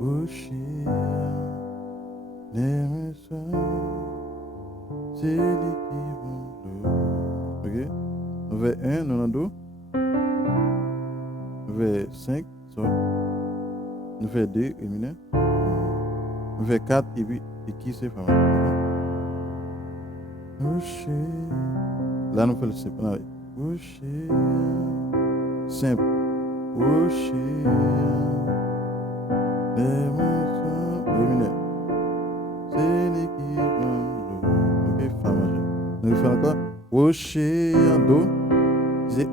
Oshia, n'aime ça, c'est l'équivalent. Ok? Nous fait 1, nous avons 2. Nous fait 5, sol. Nous fait 2, et mineur. Nous fait 4, et puis, et qui c'est femme? Oshia. Là, nous faisons le simple. Oshia. Simple. Oshia. Le mineur. C'est l'équivalent. Ok, fa majeur. Nous faisons encore. Rocher en do. C'est 1.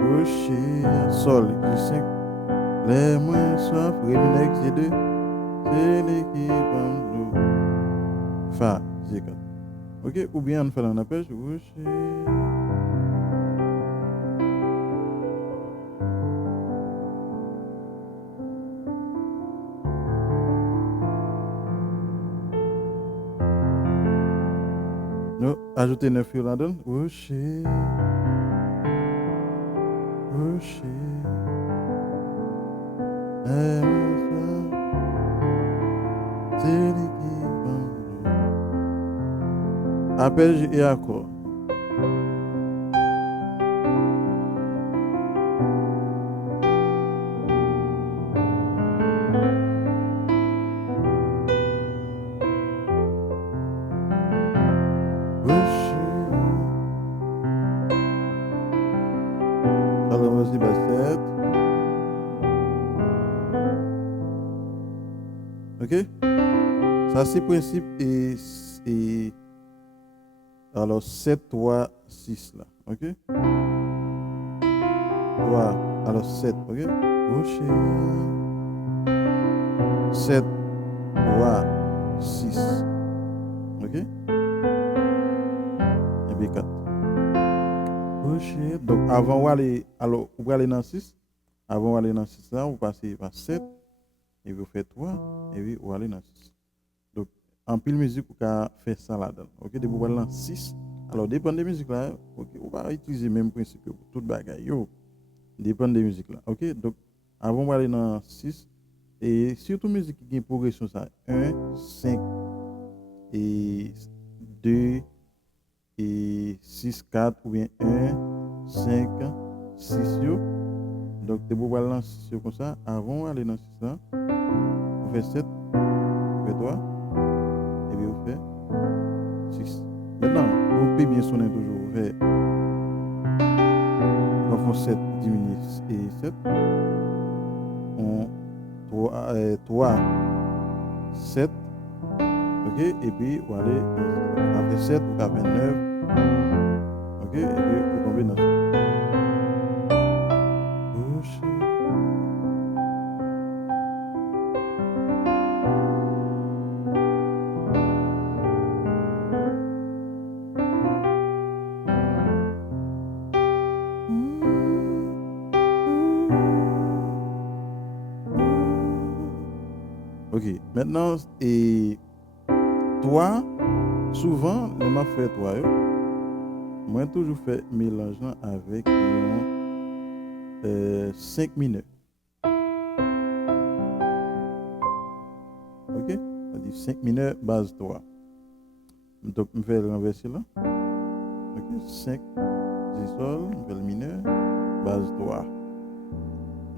Rocher en sol. C'est 5. Les moins soif. Ré mineur. C'est 2. C'est l'équivalent. Fa. C'est 4. Ok, ou bien on fait un appel. Rocher. Ajoutez 9 fils là-dedans. Rocher. Rocher. C'est l'équivalent. Appel et accord. Ok? Ça, c'est le principe. Et alors, 7, 3, 6 là. Ok? 3, alors 7. Ok? Rocher. 7, 3, 6. Ok? Et puis 4. Rocher. Donc, avant d'aller, alors, vous allez dans 6. Avant d'aller dans 6 là, vous passez par 7. Et vous faites 3. Et puis, vous allez dans 6. Donc, en pile musique, vous pouvez faire ça là-dedans. Ok? De vous aller dans 6. Alors, dépend des musiques là. Ok? Vous pouvez utiliser le même principe que pour toute bagaille. Yo. Dépend des musiques là. Ok? Donc, avant d'aller dans 6. Et surtout musique qui a une progression, ça. 1, 5, et 2, et 6, 4, ou bien 1, 5, 6, yo. Donc, de vous aller dans 6 comme ça. Avant d'aller dans 6 là, vous faites 7, vous faites 3, et puis vous faites 6. Maintenant, vous pouvez bien sonner toujours. Vous faites 7 diminue et 7. On 3, 7. Ok, et puis vous allez après 7, vous avez 9. Ok, et puis vous tombez dans 7. Ok, maintenant, et toi, souvent, je m'a fait toi, moi toujours fait mélange avec 5 mineurs. Ok, c'est-à-dire 5 mineurs, base 3. Donc, je vais renverser là. Ok, 5, 10 sol, je vais le mineur, base 3.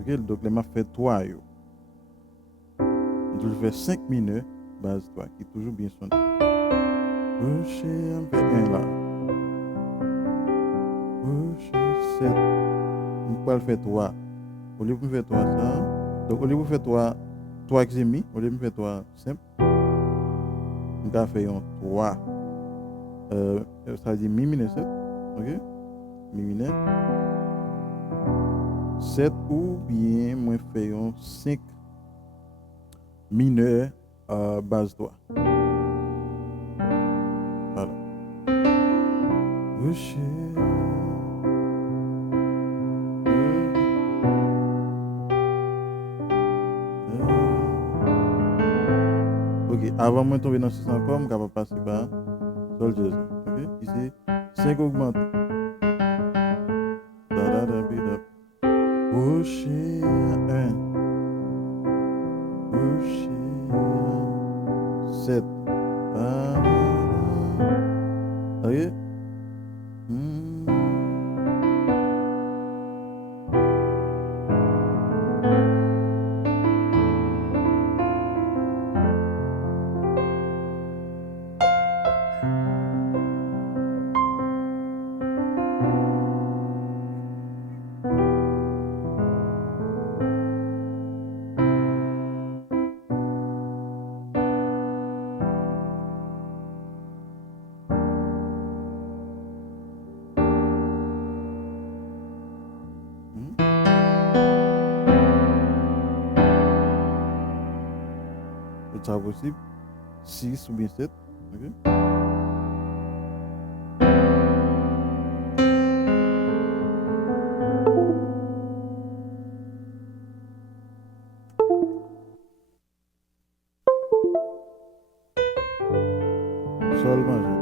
Ok, donc, je m'a fait 3. Je fais 5 mineurs, base 3, qui est toujours bien sonné. Rocher, on fait 1 là. Rocher, 7. On peut le faire 3. Au lieu de faire 3 ça. Donc, au lieu de faire 3 que j'ai mis, au lieu de faire 3 simple, on va faire un 3. Ça veut dire mi mineur 7. Ok? Mi mineur 7 ou bien, moi, faire un 5 mineur base 3. Voilà. Rocher. Ok, avant de tomber dans 600 encore, je suis capable de passer par Sol Jazz. Ok, ici, 5 augmenté. Da da da bi da. Océan, océan, 7. Ok? Hmm. Hmm. C'est ça possible. 6 ou bien 7. Ok? Sol majeur.